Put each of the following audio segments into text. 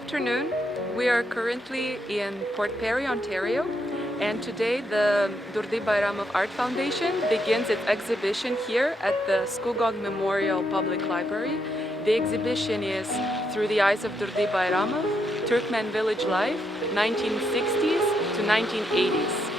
afternoon. We are currently in Port Perry, Ontario, and today the Durdi Bayramov Art Foundation begins its exhibition here at the Scugog Memorial Public Library. The exhibition is Through the Eyes of Durdi Bayramov, Turkmen Village Life, 1960s to 1980s.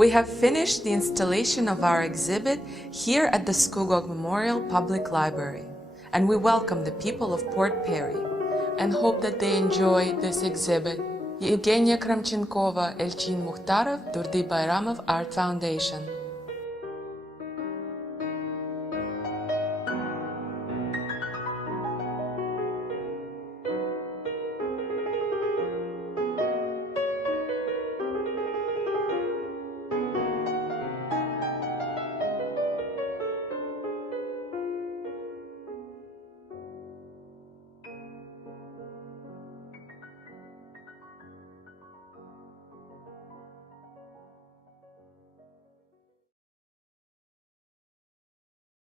We have finished the installation of our exhibit here at the Scugog Memorial Public Library, and we welcome the people of Port Perry and hope that they enjoy this exhibit. Evgenia Kramchenkova, Elchin Mukhtarov, Durdi Bayramov Art Foundation.